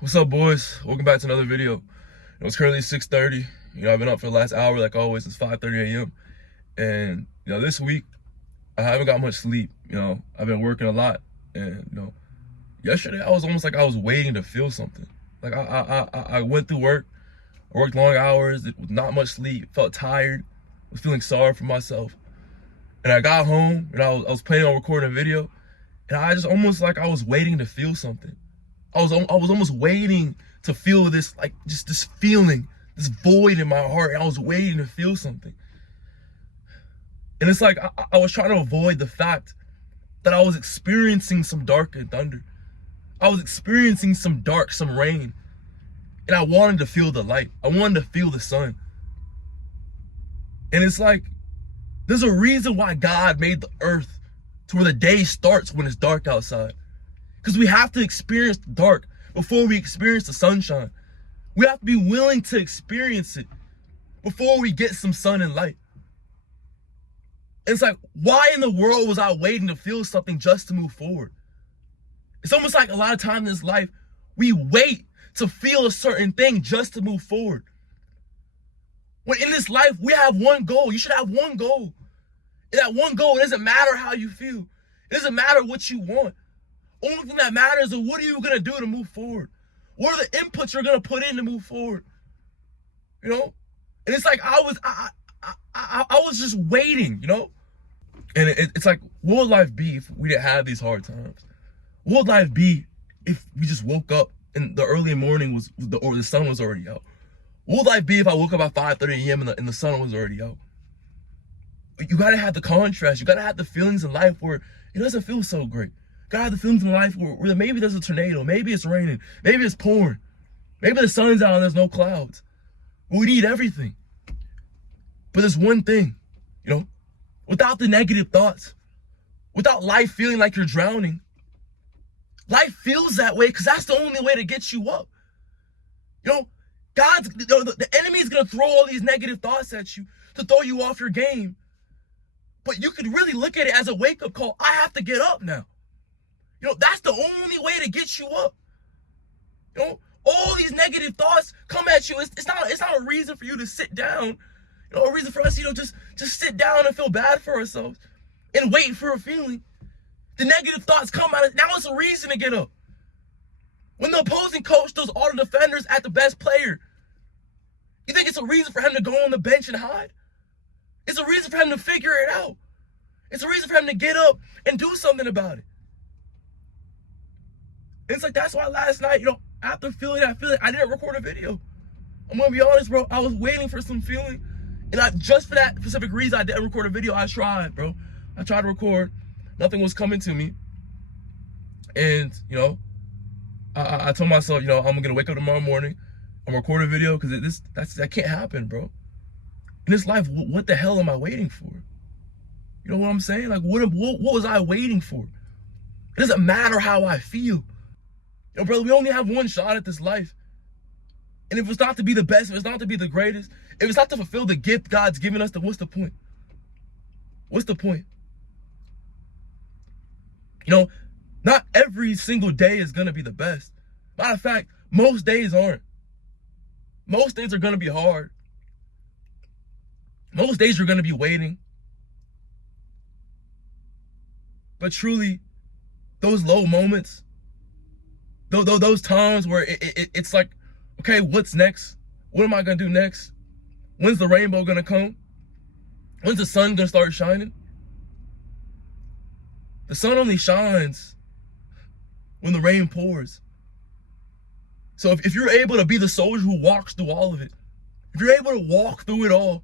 What's up, boys? Welcome back to another video. It's currently 6:30. I've been up for the last hour, like always, since 5:30 a.m. And this week I haven't got much sleep. I've been working a lot, and yesterday I was almost like I was waiting to feel something. Like I went through work, I worked long hours, with not much sleep, felt tired, was feeling sorry for myself, and I got home and I was planning on recording a video, and I just almost like I was waiting to feel something. I was almost waiting to feel this, like, just this feeling, this void in my heart. And I was waiting to feel something. And it's like I was trying to avoid the fact that I was experiencing some dark and thunder. I was experiencing some dark, some rain. And I wanted to feel the light. I wanted to feel the sun. And it's like, there's a reason why God made the earth to where the day starts when it's dark outside. Because we have to experience the dark before we experience the sunshine. We have to be willing to experience it before we get some sun and light. And it's like, why in the world was I waiting to feel something just to move forward? It's almost like a lot of time in this life, we wait to feel a certain thing just to move forward. When in this life, we have one goal. You should have one goal. And that one goal, it doesn't matter how you feel. It doesn't matter what you want. Only thing that matters is what are you going to do to move forward? What are the inputs you're going to put in to move forward? And it's like I was just waiting, And it's like, what would life be if we didn't have these hard times? What would life be if we just woke up and the early morning or the sun was already out? What would life be if I woke up at 5:30 a.m. and the sun was already out? You got to have the contrast. You got to have the feelings in life where it doesn't feel so great. God, the feelings in life where maybe there's a tornado, maybe it's raining, maybe it's pouring, maybe the sun's out and there's no clouds. We need everything. But there's one thing, without the negative thoughts, without life feeling like you're drowning, life feels that way because that's the only way to get you up. The enemy's going to throw all these negative thoughts at you to throw you off your game. But you could really look at it as a wake-up call. I have to get up now. That's the only way to get you up. All these negative thoughts come at you. It's not a reason for you to sit down. A reason for us, just sit down and feel bad for ourselves and wait for a feeling. The negative thoughts come out. Now it's a reason to get up. When the opposing coach throws all the defenders at the best player, you think it's a reason for him to go on the bench and hide? It's a reason for him to figure it out. It's a reason for him to get up and do something about it. It's like, that's why last night, after feeling that feeling, I didn't record a video. I'm going to be honest, bro. I was waiting for some feeling. And just for that specific reason, I didn't record a video. I tried, bro. I tried to record. Nothing was coming to me. And, I told myself, I'm going to wake up tomorrow morning. I'm going to record a video because that can't happen, bro. In this life, what the hell am I waiting for? You know what I'm saying? Like, what was I waiting for? It doesn't matter how I feel. Brother, we only have one shot at this life. And if it's not to be the best, if it's not to be the greatest, if it's not to fulfill the gift God's given us, then what's the point? What's the point? Not every single day is going to be the best. Matter of fact, most days aren't. Most days are going to be hard. Most days you're going to be waiting. But truly, those low moments, those times where it's like, okay, what's next? What am I going to do next? When's the rainbow going to come? When's the sun going to start shining? The sun only shines when the rain pours. So if you're able to be the soldier who walks through all of it, if you're able to walk through it all,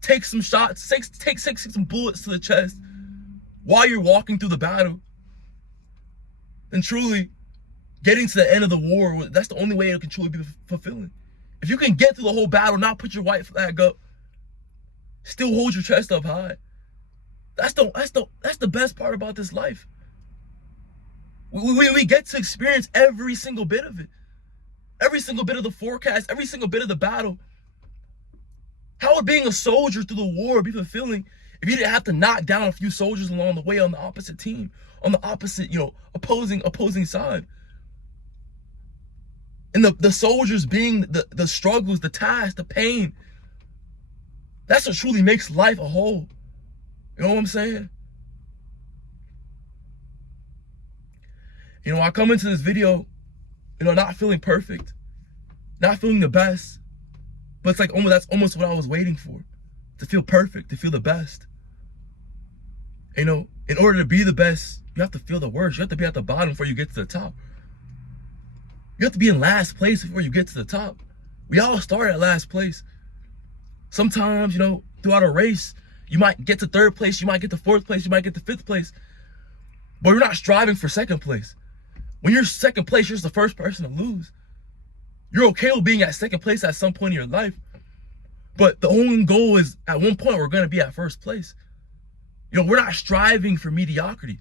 take some shots, take some bullets to the chest while you're walking through the battle, then truly, getting to the end of the war, that's the only way it can truly be fulfilling. If you can get through the whole battle, not put your white flag up, still hold your chest up high, that's the best part about this life. We get to experience every single bit of it. Every single bit of the forecast, every single bit of the battle. How would being a soldier through the war be fulfilling if you didn't have to knock down a few soldiers along the way on the opposite team, on the opposite, opposing side? And the soldiers being the struggles, the tasks, the pain. That's what truly makes life a whole. You know what I'm saying? I come into this video, not feeling perfect, not feeling the best, but it's like that's almost what I was waiting for, to feel perfect, to feel the best. In order to be the best, you have to feel the worst. You have to be at the bottom before you get to the top. You have to be in last place before you get to the top. We all start at last place. Sometimes, throughout a race, you might get to third place, you might get to fourth place, you might get to fifth place, but you're not striving for second place. When you're second place, you're just the first person to lose. You're okay with being at second place at some point in your life, but the only goal is at one point we're going to be at first place. We're not striving for mediocrity,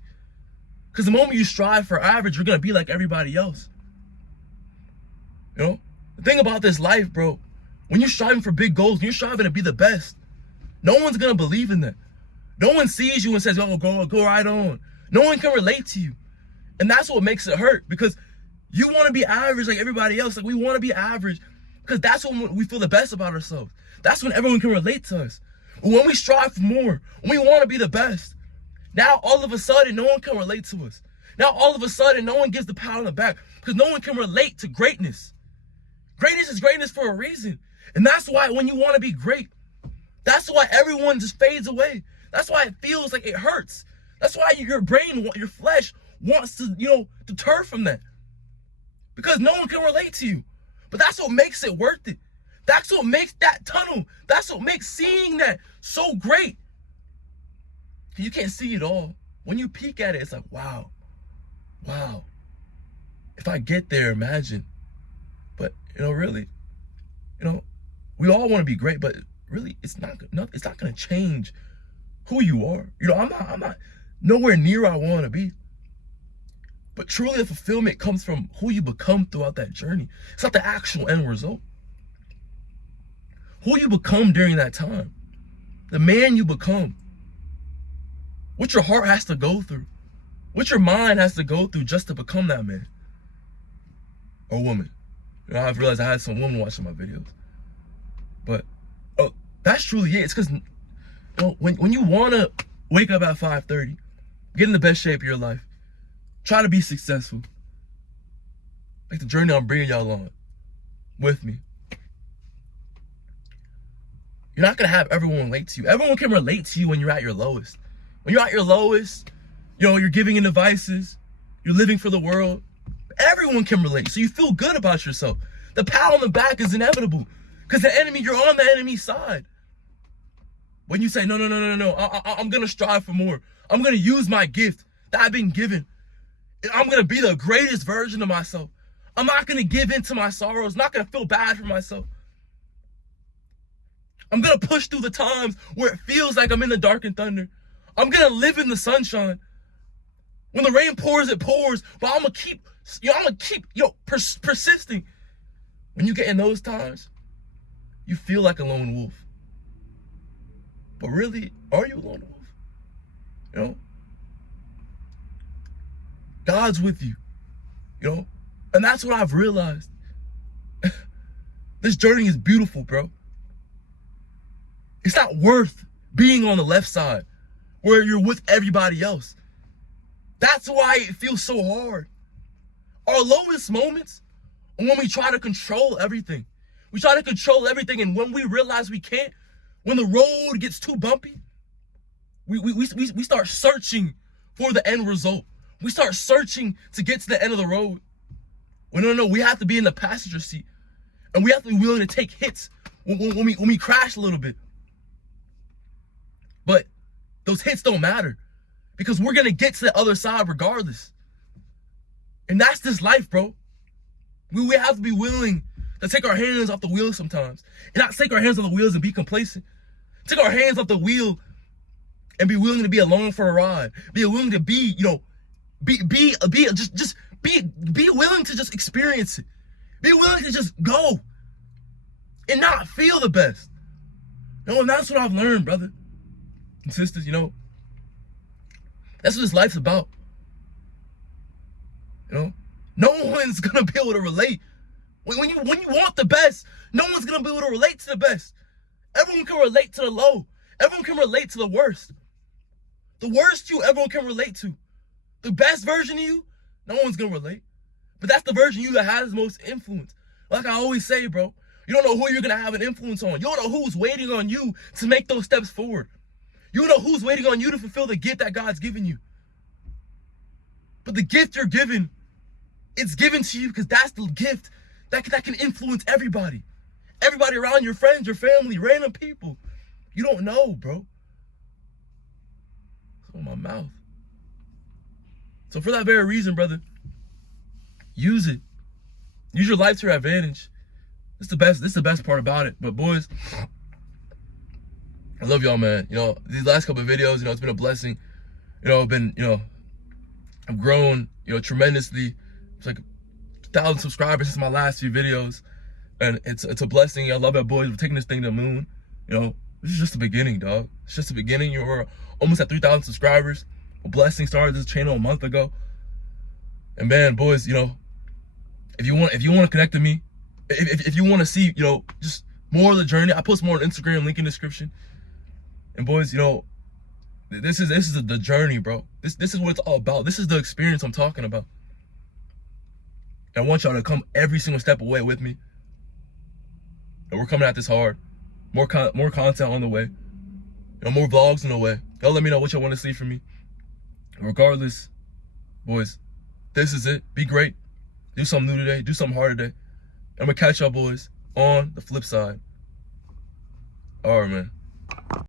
because the moment you strive for average, you're going to be like everybody else. The thing about this life, bro, when you're striving for big goals, when you're striving to be the best, no one's going to believe in that. No one sees you and says, oh, go right on. No one can relate to you. And that's what makes it hurt, because you want to be average like everybody else. Like, we want to be average because that's when we feel the best about ourselves. That's when everyone can relate to us. But when we strive for more, when we want to be the best, now all of a sudden, no one can relate to us. Now all of a sudden, no one gives the pat on the back because no one can relate to greatness. Greatness is greatness for a reason. And that's why when you want to be great, that's why everyone just fades away. That's why it feels like it hurts. That's why your brain, your flesh wants to, deter from that. Because no one can relate to you. But that's what makes it worth it. That's what makes that tunnel. That's what makes seeing that so great. You can't see it all. When you peek at it, it's like, wow. If I get there, imagine. But, really, we all want to be great, but really, it's not going to change who you are. I'm not nowhere near where I want to be. But truly, the fulfillment comes from who you become throughout that journey. It's not the actual end result. Who you become during that time. The man you become. What your heart has to go through. What your mind has to go through just to become that man. Or woman. I've realized I had some women watching my videos. But that's truly it. It's because when you want to wake up at 5:30, get in the best shape of your life, try to be successful, like the journey I'm bringing y'all on with me, you're not going to have everyone relate to you. Everyone can relate to you when you're at your lowest. When you're at your lowest, you're giving in devices, you're living for the world. Everyone can relate, so you feel good about yourself. The pat on the back is inevitable, because you're on the enemy's side. When you say, no, I'm going to strive for more. I'm going to use my gift that I've been given. And I'm going to be the greatest version of myself. I'm not going to give in to my sorrows. I'm not going to feel bad for myself. I'm going to push through the times where it feels like I'm in the dark and thunder. I'm going to live in the sunshine. When the rain pours, it pours. But I'm going to keep persisting. When you get in those times, you feel like a lone wolf. But really, are you a lone wolf? God's with you. And that's what I've realized. This journey is beautiful, bro. It's not worth being on the left side where you're with everybody else. That's why it feels so hard. Our lowest moments are when we try to control everything. We try to control everything, and when we realize we can't, when the road gets too bumpy, we start searching for the end result. We start searching to get to the end of the road. Well, no, we have to be in the passenger seat, and we have to be willing to take hits when we crash a little bit. But those hits don't matter, because we're going to get to the other side regardless. And that's this life, bro. We have to be willing to take our hands off the wheel sometimes, and not take our hands off the wheels and be complacent. Take our hands off the wheel and be willing to be along for a ride. Be willing to be willing to just experience it. Be willing to just go and not feel the best. And that's what I've learned, brother and sisters. That's what this life's about. No one's gonna be able to relate When you want the best, no one's gonna be able to relate to the best. Everyone can relate to the low. Everyone can relate to the worst. The worst you, everyone can relate to. The best version of you, no one's gonna relate. But that's the version of you that has the most influence. Like I always say, bro, you don't know who you're gonna have an influence on. You don't know who's waiting on you to make those steps forward. You don't know who's waiting on you to fulfill the gift that God's given you. But the gift you're given, it's given to you because that's the gift that can influence everybody. Everybody around, your friends, your family, random people. You don't know, bro. It's on my mouth. So for that very reason, brother, use it. Use your life to your advantage. This is the best part about it. But boys, I love y'all, man. You know, these last couple of videos, you know, it's been a blessing. You know, I've grown, you know, tremendously. It's like 1,000 subscribers since my last few videos. And it's a blessing. I love it, boys. We're taking this thing to the moon. You know, this is just the beginning, dog. It's just the beginning. You're almost at 3,000 subscribers. A blessing. Started this channel a month ago. And man, boys, you know, if you want to connect to me, if you want to see, you know, just more of the journey, I post more on Instagram, link in the description. And boys, you know, this is the journey, bro. This is what it's all about. This is the experience I'm talking about. And I want y'all to come every single step away with me. And we're coming at this hard. More content on the way. You know, more vlogs on the way. Y'all let me know what y'all want to see from me. Regardless, boys, this is it. Be great. Do something new today. Do something hard today. I'm gonna catch y'all boys on the flip side. All right, man.